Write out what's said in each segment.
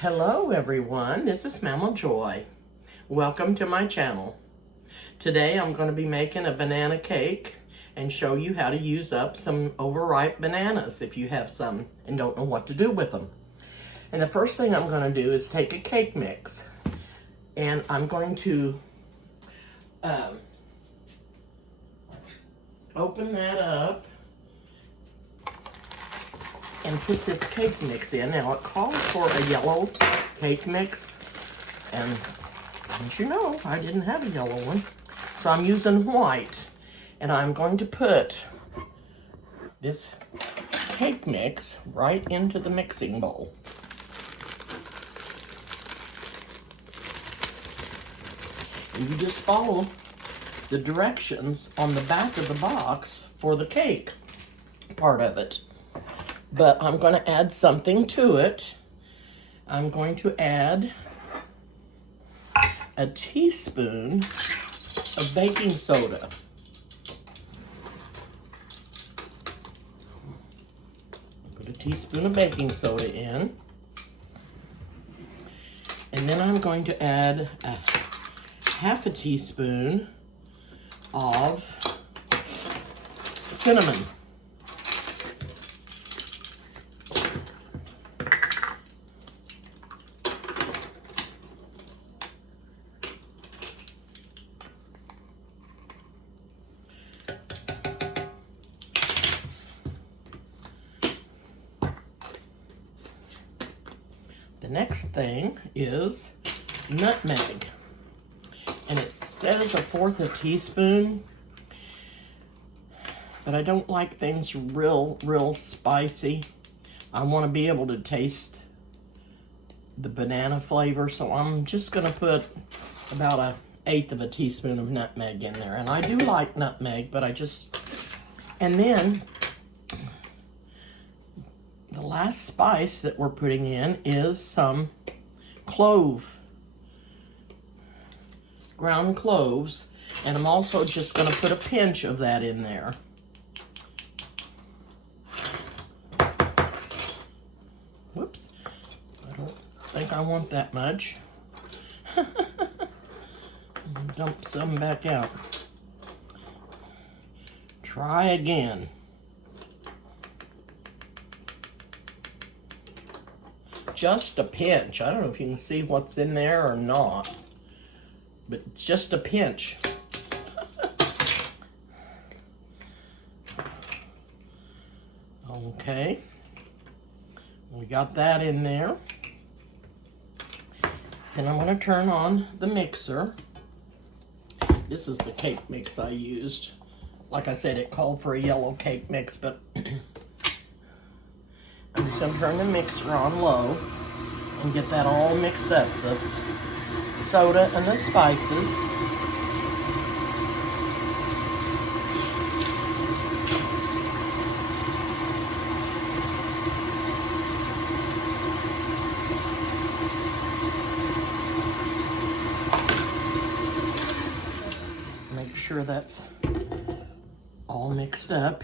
Hello everyone, this is Mama Joy. Welcome to my channel. Today I'm going to be making a banana cake and show you how to use up some overripe bananas if you have some and don't know what to do with them. And the first thing I'm going to do is take a cake mix and I'm going to open that up and put this cake mix in. Now it calls for a yellow cake mix, and as you know, I didn't have a yellow one, so I'm using white. And I'm going to put this cake mix right into the mixing bowl. And you just follow the directions on the back of the box for the cake part of it. But I'm going to add something to it. I'm going to add a teaspoon of baking soda. Put a teaspoon of baking soda in. And then I'm going to add half a teaspoon of cinnamon. The next thing is nutmeg, and it says 1/4 teaspoon, but I don't like things real spicy. I want to be able to taste the banana flavor, so I'm just going to put about 1/8 teaspoon of nutmeg in there. And I do like nutmeg, but and then the last spice that we're putting in is some ground cloves, and I'm also just going to put a pinch of that in there. Whoops, I don't think I want that much. Dump some back out. Try again. Just a pinch. I don't know if you can see what's in there or not, but it's just a pinch. Okay, we got that in there. And I'm going to turn on the mixer. This is the cake mix I used. Like I said, it called for a yellow cake mix, but I'm just going to turn the mixer on low and get that all mixed up, the soda and the spices. Make sure that's all mixed up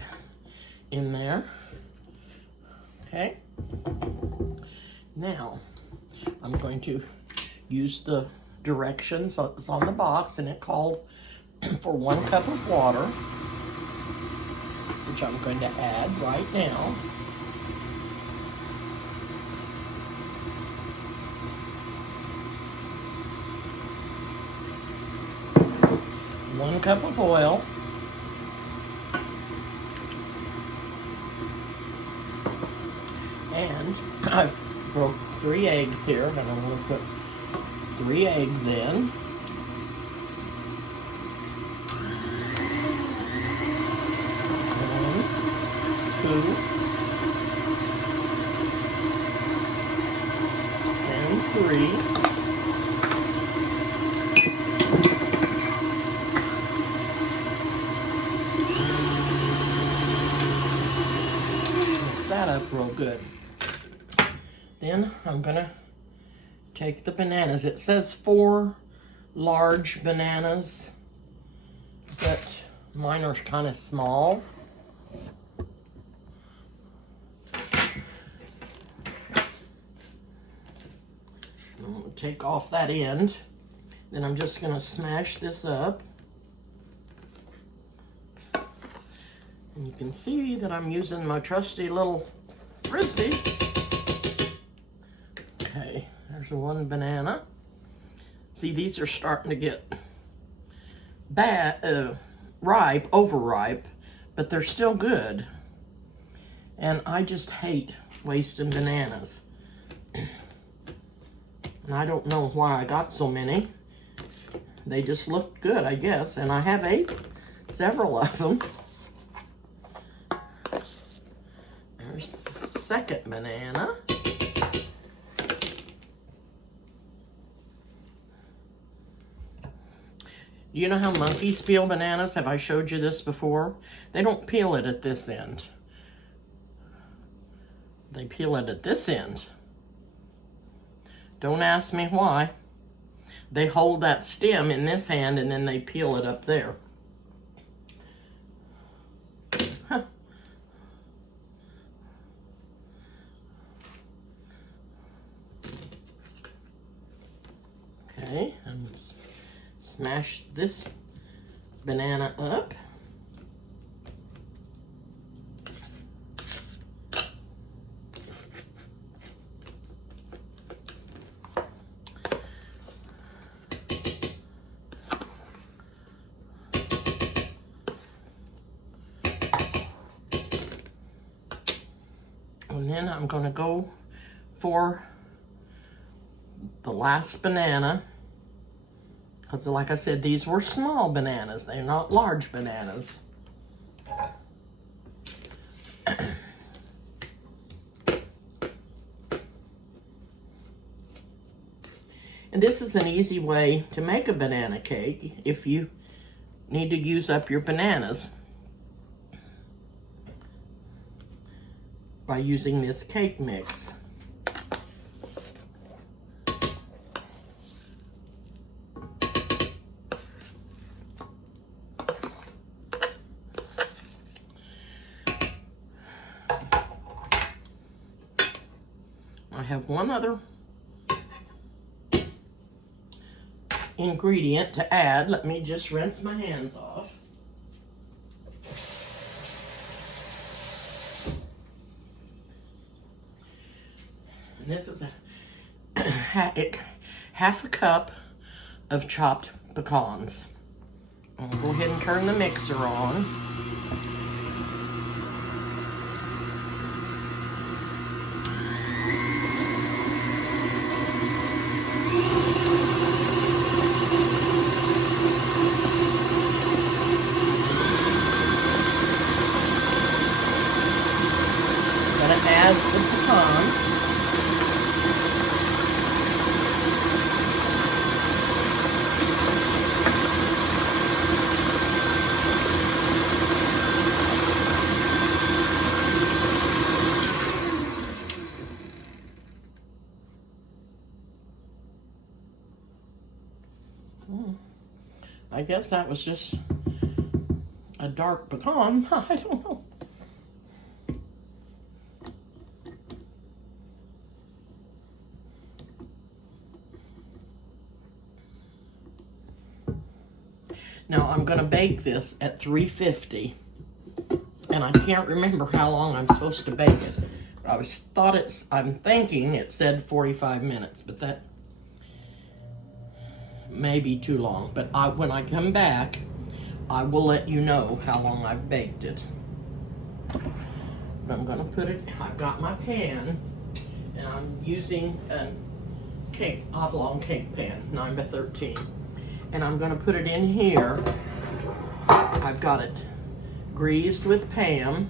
in there. Okay, now I'm going to use the directions that's on the box, and it called for 1 cup of water, which I'm going to add right now. One cup of oil. And I've broke 3 eggs here, and I'm going to put 3 eggs in. One, 2, and 3. Mix that up real good. Then I'm gonna take the bananas. It says 4 large bananas, but mine are kind of small. take off that end. Then I'm just going to smash this up. And you can see that I'm using my trusty little Frisbee. Okay, there's one banana. See, these are starting to get ripe, overripe, but they're still good. And I just hate wasting bananas. And I don't know why I got so many. They just look good, I guess, and I have ate several of them. There's the second banana. You know how monkeys peel bananas? Have I showed you this before? They don't peel it at this end. They peel it at this end. Don't ask me why. They hold that stem in this hand and then they peel it up there. Huh. Okay, I'm just smash this banana up. And then I'm going to go for the last banana. Because like I said, these were small bananas. They're not large bananas. And this is an easy way to make a banana cake if you need to use up your bananas by using this cake mix. I have one other ingredient to add. Let me just rinse my hands off. And this is half a cup of chopped pecans. I'll go ahead and turn the mixer on. Gonna add the pecans. I guess that was just a dark pecan. I don't know. Now I'm going to bake this at 350, and I can't remember how long I'm supposed to bake it. I'm thinking it said 45 minutes, but that may be too long. But when I come back, I will let you know how long I've baked it. But I'm going to put it, I've got my pan, and I'm using a oblong cake pan, 9 by 13. And I'm going to put it in here. I've got it greased with Pam,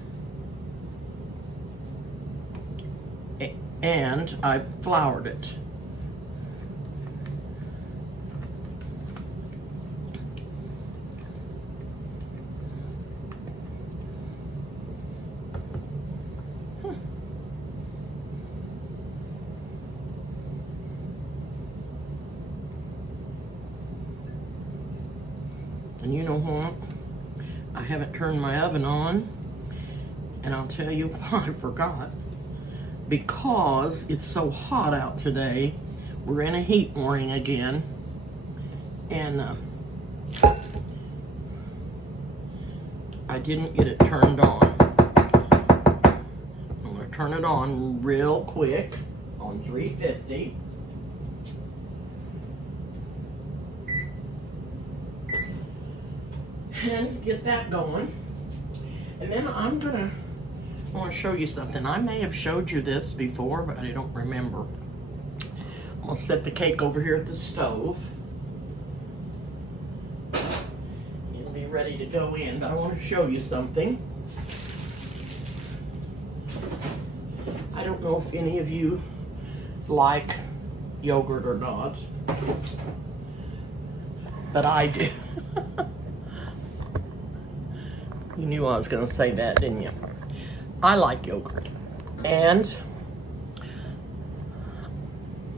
and I floured it. And you know what? I haven't turned my oven on, and I'll tell you why I forgot. Because it's so hot out today, We're in a heat warning again, and I didn't get it turned on. I'm going to turn it on real quick on 350. And get that going. And then I want to show you something. I may have showed you this before, but I don't remember. I'm going to set the cake over here at the stove. It'll be ready to go in, but I want to show you something. I don't know if any of you like yogurt or not, but I do. You knew I was going to say that, didn't you? I like yogurt. And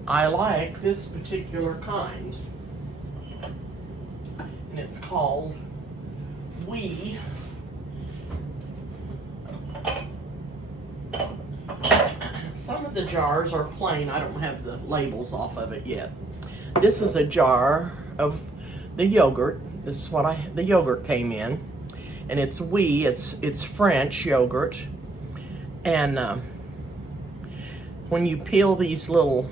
I like this particular kind. And it's called Oui. Some of the jars are plain. I don't have the labels off of it yet. This is a jar of the yogurt. This is what the yogurt came in. And it's Oui, it's French yogurt. And when you peel these little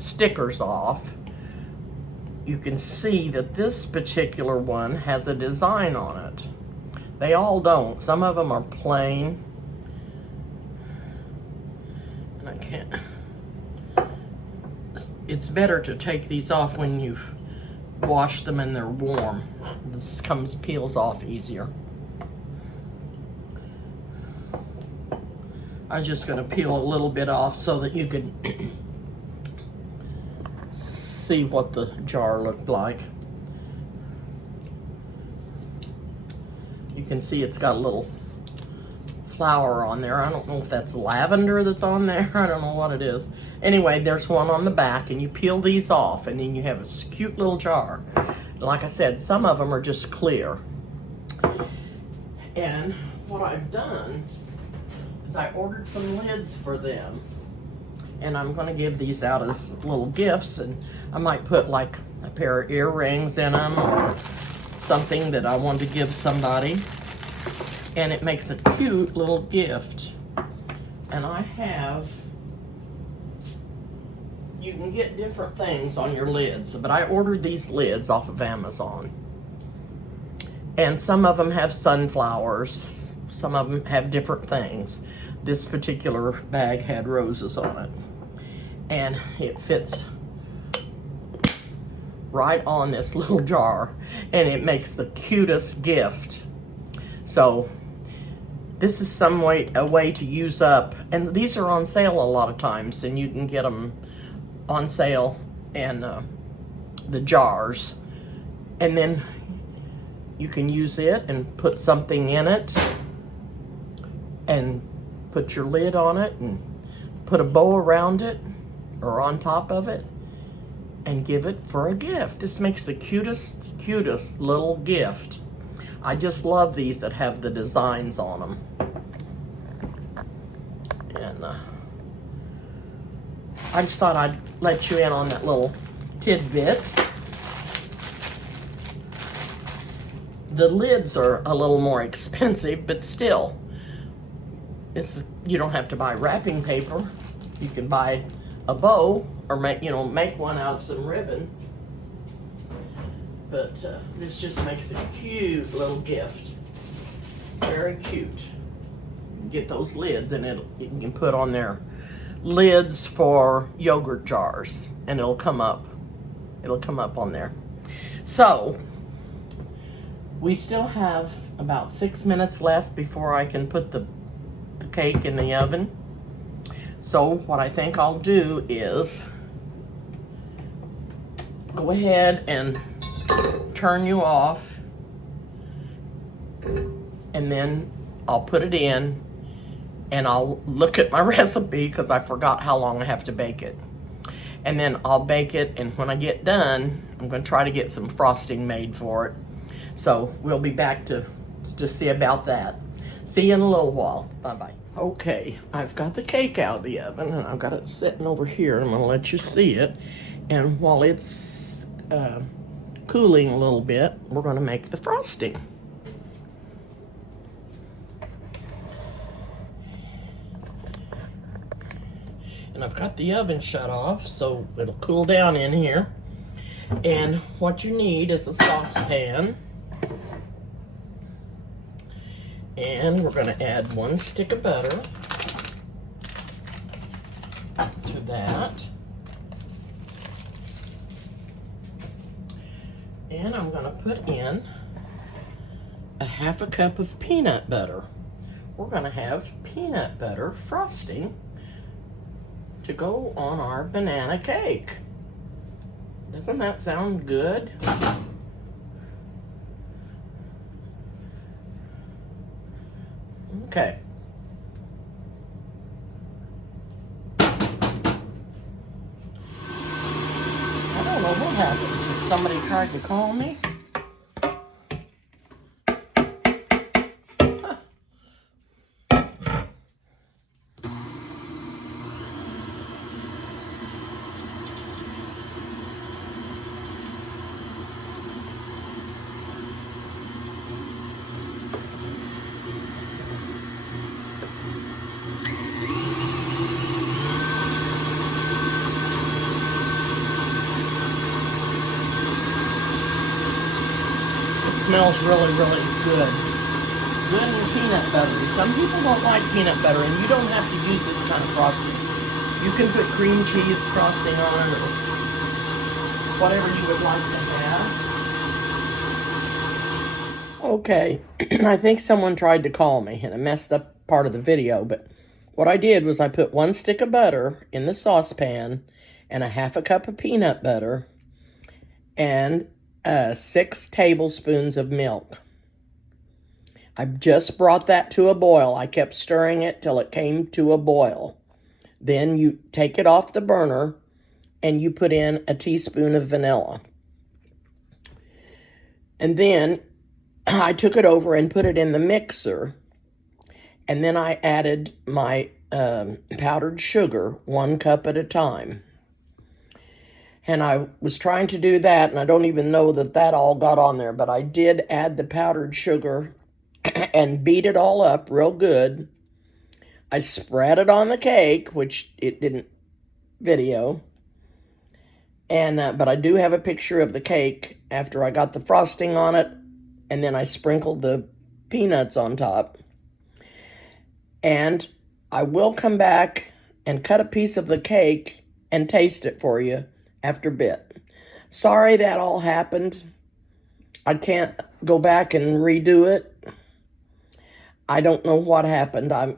stickers off, you can see that this particular one has a design on it. They all don't. Some of them are plain. And I can't. It's better to take these off when you've washed them and they're warm. This peels off easier. I'm just going to peel a little bit off so that you could see what the jar looked like. You can see it's got a little flower on there. I don't know if that's lavender that's on there. I don't know what it is. Anyway, there's one on the back, and you peel these off, and then you have a cute little jar. Like I said, some of them are just clear. And what I've done is I ordered some lids for them, and I'm going to give these out as little gifts, and I might put like a pair of earrings in them or something that I want to give somebody, and it makes a cute little gift. And you can get different things on your lids, but I ordered these lids off of Amazon. And some of them have sunflowers, some of them have different things. This particular bag had roses on it. And it fits right on this little jar, and it makes the cutest gift. So this is a way to use up, and these are on sale a lot of times, and you can get them on sale in the jars, and then you can use it and put something in it and put your lid on it and put a bow around it or on top of it and give it for a gift. This makes the cutest little gift. I just love these that have the designs on them. And I just thought I'd let you in on that little tidbit. The lids are a little more expensive, but still, you don't have to buy wrapping paper. You can buy a bow or make one out of some ribbon. But this just makes a cute little gift. Very cute. You can get those lids, and you can put on there lids for yogurt jars, and it'll come up on there. So we still have about 6 minutes left before I can put the cake in the oven. So what I think I'll do is go ahead and turn you off, and then I'll put it in, and I'll look at my recipe because I forgot how long I have to bake it. And then I'll bake it, and when I get done, I'm going to try to get some frosting made for it. So we'll be back to see about that. See you in a little while. Bye-bye. Okay, I've got the cake out of the oven, and I've got it sitting over here. I'm going to let you see it. And while it's cooling a little bit, we're going to make the frosting. And I've got the oven shut off, so it'll cool down in here. And what you need is a saucepan. And we're going to add 1 stick of butter to that. And I'm going to put in a 1/2 cup of peanut butter. We're going to have peanut butter frosting to go on our banana cake. Doesn't that sound good? Okay. I don't know what happened. Somebody tried to call me. Smells really, really good. Good and peanut buttery. Some people don't like peanut butter, and you don't have to use this kind of frosting. You can put cream cheese frosting on it, or whatever you would like to have. Okay, I think someone tried to call me, and I messed up part of the video, but what I did was I put 1 stick of butter in the saucepan, and a 1/2 cup of peanut butter, and 6 tablespoons of milk. I just brought that to a boil. I kept stirring it till it came to a boil. Then you take it off the burner and you put in a teaspoon of vanilla. And then I took it over and put it in the mixer. And then I added my powdered sugar, 1 cup at a time. And I was trying to do that, and I don't even know that that all got on there, but I did add the powdered sugar and beat it all up real good. I spread it on the cake, which it didn't video. And but I do have a picture of the cake after I got the frosting on it, and then I sprinkled the peanuts on top. And I will come back and cut a piece of the cake and taste it for you after a bit. Sorry that all happened. I can't go back and redo it. I don't know what happened. I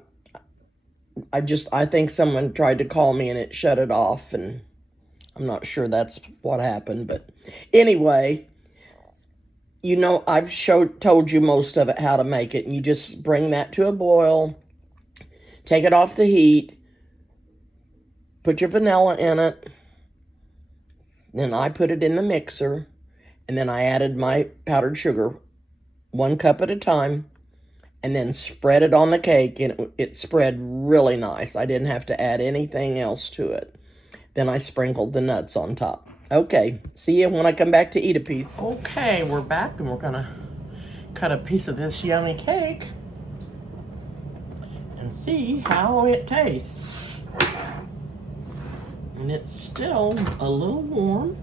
think someone tried to call me and it shut it off, and I'm not sure that's what happened. But anyway, you know, I've told you most of it, how to make it. And you just bring that to a boil, take it off the heat, put your vanilla in it. Then I put it in the mixer, and then I added my powdered sugar, 1 cup at a time, and then spread it on the cake, and it spread really nice. I didn't have to add anything else to it. Then I sprinkled the nuts on top. Okay, see you when I come back to eat a piece. Okay, we're back, and we're gonna cut a piece of this yummy cake and see how it tastes. And it's still a little warm.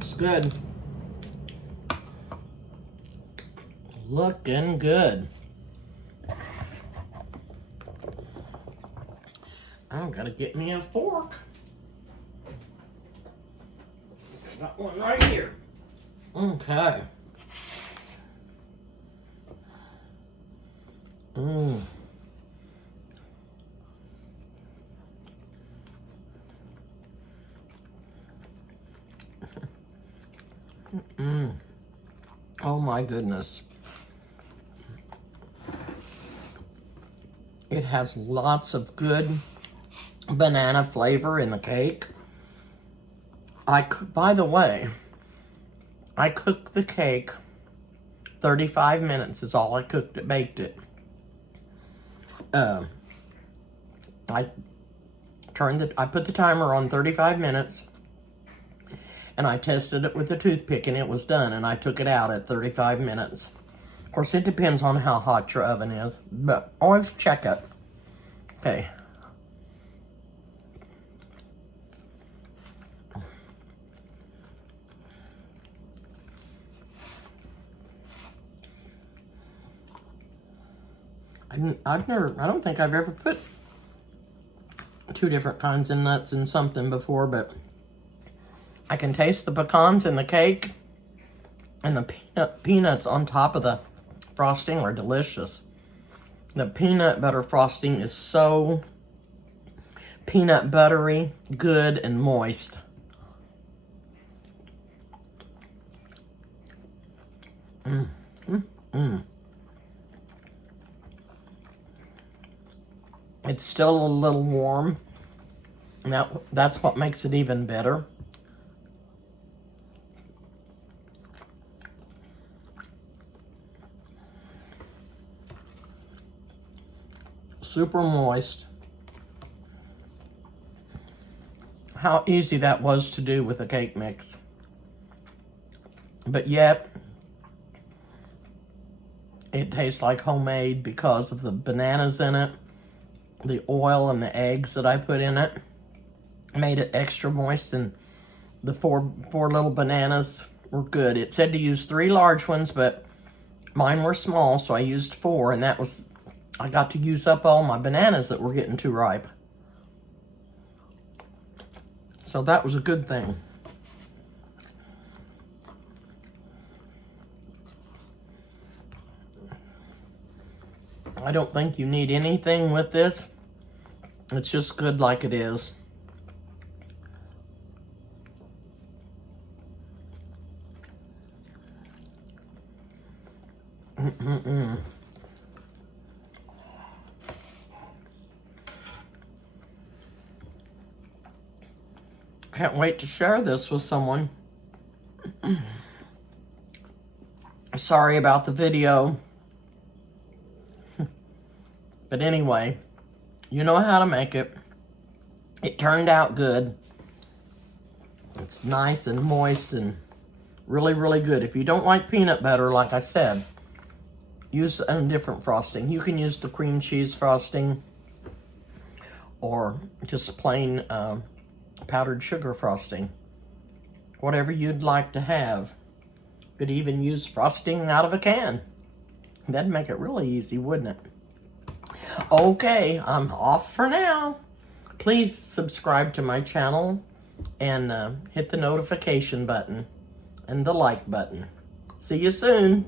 It's good. Looking good. I'm gonna get me a fork. Got one right here. Okay. Mmm. Mmm. Oh my goodness. It has lots of good banana flavor in the cake. By the way, I cooked the cake 35 minutes is all I baked it. I put the timer on 35 minutes and I tested it with the toothpick and it was done, and I took it out at 35 minutes. Of course, it depends on how hot your oven is, but always check it. Okay. I don't think I've ever put 2 different kinds of nuts in something before, but I can taste the pecans in the cake, and the peanuts on top of the frosting are delicious. The peanut butter frosting is so peanut buttery, good, and moist. Mmm, mmm, mmm. It's still a little warm. Now, that's what makes it even better. Super moist. How easy that was to do with a cake mix. But yet, it tastes like homemade because of the bananas in it. The oil and the eggs that I put in it made it extra moist, and the four little bananas were good. It said to use 3 large ones, but mine were small, so I used 4, and I got to use up all my bananas that were getting too ripe. So that was a good thing. I don't think you need anything with this. It's just good like it is. Can't wait to share this with someone. Sorry about the video. But anyway, you know how to make it. It turned out good. It's nice and moist and really, really good. If you don't like peanut butter, like I said, use a different frosting. You can use the cream cheese frosting or just plain powdered sugar frosting. Whatever you'd like to have. Could even use frosting out of a can. That'd make it really easy, wouldn't it? Okay, I'm off for now. Please subscribe to my channel and hit the notification button and the like button. See you soon.